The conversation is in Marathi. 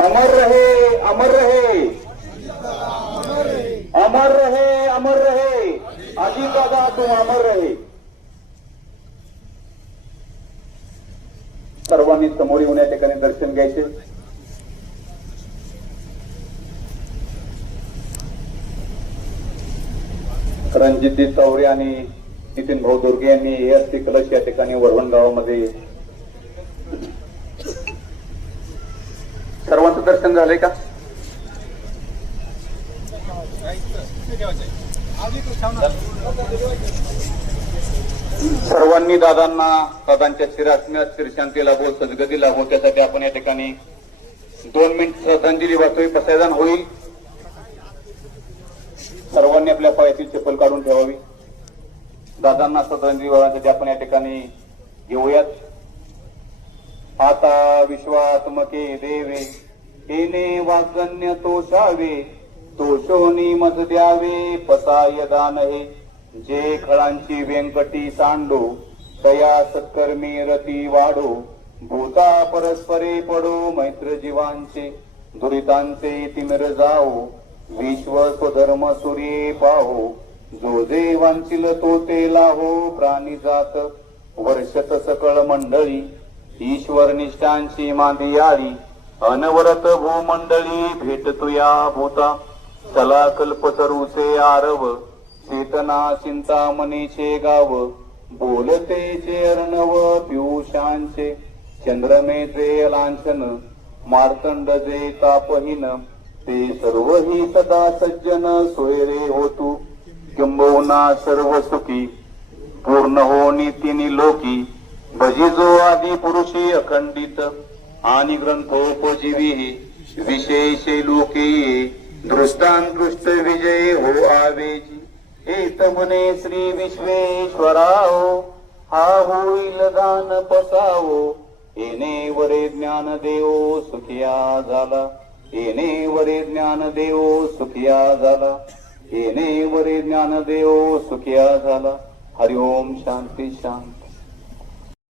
अमर रहे अमर रहे। अमर रहे अमर रहे। अजित दादा तुम अमर रहे। सर्वांनी समोर येऊन या ठिकाणी दर्शन घ्यायचे. रणजितजी चौरे आणि नितीन भाऊ दुर्गे यांनी हे अस्थि कलश या ठिकाणी वरवणगावामध्ये दर्शन झालंय का? सर्वांनी दादांना दादांच्या शिरासण्यात शिरशांतीला बोल सद्गती लाभो त्यासाठी आपण या ठिकाणी दोन मिनिट श्रद्धांजली वाहतोय. पसायदान होईल. सर्वांनी आपल्या पायातील चप्पल काढून ठेवावी. दादांना श्रद्धांजली वाहण्यासाठी आपण या ठिकाणी घेऊयात आता विश्वात्मके देवे. येणे वागण्य तोषावे तोषोनी मज द्यावे पसाय दान हे जे खळांची व्यंकटी सांडो तया सत्कर्मी रती वाढो. भूता परस्परे पडो मैत्र जीवांचे दुरितांचे तिमिर जाओ विश्व स्वधर्म सूर्ये पाहो. जो जे वांचिल तो ते लाहो प्राणी जात. वर्षत सकळ मंडळी ईश्वर निष्ठांची मांदी अनवरत भूमंडळी भेटतुया भूता. चला कल्पतरूचे आरव चेतना चिंतामणीचे गाव. बोलते जे अर्णव पियुषांचे चंद्रमेचे लांछन मार्तंड जे तापहीन. ते सर्व ही सदा सज्जन सोयरे होतू. किंबहुना सर्व सुखी पूर्ण हो नीतीनी लोकी भजिजो आदी पुरुषी अखंडित. आणि ग्रंथोपजीवी विशेष लोके दृष्टांदृष्ट विजय हो आवेजी। हेत म्हणे श्री विश्वेश्वराओ हा होईल दान पसावो। येणे वरे ज्ञान देव सुखिया झाला। येणे वरे ज्ञान देव सुखिया झाला। येणे वरे ज्ञान देव सुखिया झाला। हरिओम शांती शांती।